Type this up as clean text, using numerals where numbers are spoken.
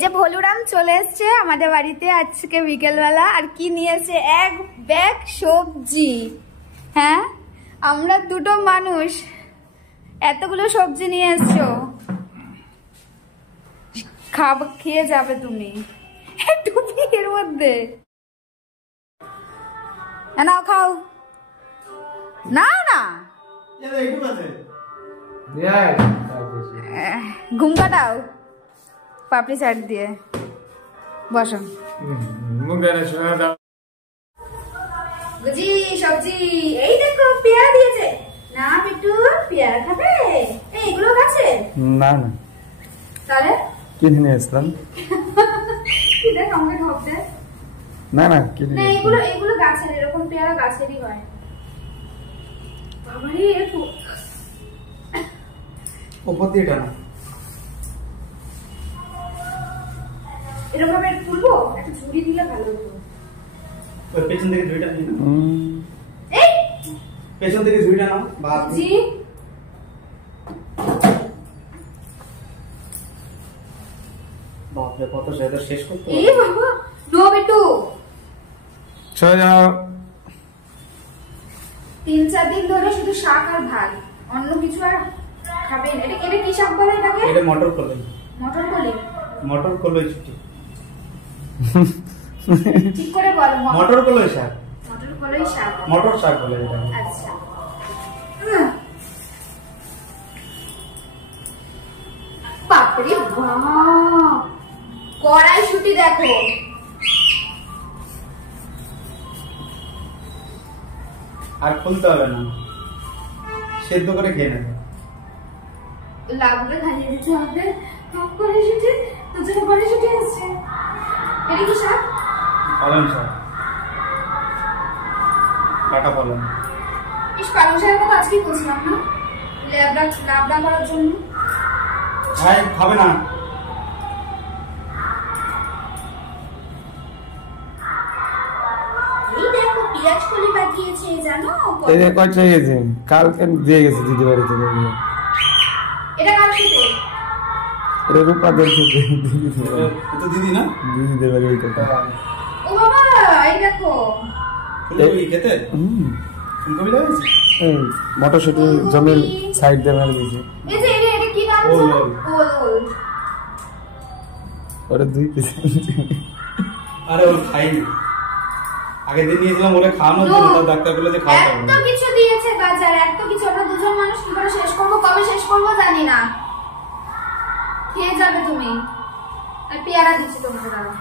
যে ভলুরাম চলে এসছে আমাদের বাড়িতে আজকে বিকেলবেলা। আর কি নিয়েছে? এক ব্যাগ সবজি। হ্যাঁ, আমরা দুটো মানুষ, এতগুলো সবজি নিয়ে এসছো, খেয়ে যাবে তুমি। টুপি এর মধ্যে নাও, খাও। না না, ঘুম কাটাও পাপড়ি চাট দিয়ে। বসো। বুঝি সবজি এই দেখো, পেয়ারা দিয়েছে। না বিট্টু, পেয়ারা খাবে? এইগুলো গাছে? না না, তাহলে কিনে নিয়ে আসলাম। কি দেখ আমাকে ভাবতে। না না, কিনে না, এগুলো গাছের, এরকম পেয়ারা গাছেরই হয়। বাবারে, উপর দিয়ে টানা। এরকম ভাবে তুলবো, একটা ঝুড়ি দিলে ভালো হতো। ওই পেছন থেকে ঝুড়িটা নিয়ে নাও। এই পেছন থেকে ঝুড়িটা নাও। জি, বাপরে, কত সেটা শেষ করতে হবে। এই বাবা, নো বিট্টু। চলে যাও। 3-4 দিন ধরে শুধু শাক আর ভাত, অন্য কিছু আর খাবেন। এটা কি শাক বলে এটাকে? এটা মটর কলাই। মটর কলি? মটর কলাই ছুটি। ঠিক করে বলো। মটর কলাই শাক। মটর কলাই শাক। মটর শাক বলে এটা। আচ্ছা। বাপরে বাপ, কড়াইশুঁটি দেখো। আর খুলতে হবে না, সেদ্ধ করে খেয়ে নেবে। লাগবে খাইয়ে দিতে হবে। কড়াইশুঁটি, তোর জন্য কড়াইশুঁটি আসছে। এটা কি শাক? পালং শাক, কাটা পালং। পালং শাকের কথা আজকে বলছিলাম না, লাবড়া করার জন্য। ভাই খাবে না? এই দেখো, পেঁয়াজ কলি পাঠিয়েছে, জানো? এই দেখো, গেছে কালকে দিয়ে গেছে দিদি বাড়ি থেকে। এটা কার থেকে? এটা রূপা দেখছে তো দিদি না, দিদিদের বাড়ি ওইটা। ও বাবা, এই দেখো। ফুলকপি খেতে? ফুলকপি লাগাইছি। মটরশুটি জমির সাইড দিয়ে মেরে দিয়েছে। এই যে এটা কি নাম? ওল। ওল। ওটা 2 পিস। আরে ওর খাইনি, আগের দিন নিয়েছিলাম ওরে খাওয়ানোর জন্য, ডাক্তার বলে যে খাওয়াতে হবে। এত কিছু দিয়েছে বাজার, এত কিছু। আমরা দুজন মানুষ কি করে শেষ করবো, কবে শেষ করবো জানি না। খেয়ে যাবে তুমি। আর পেয়ারা দিচ্ছি তোমাকে, দাঁড়াও।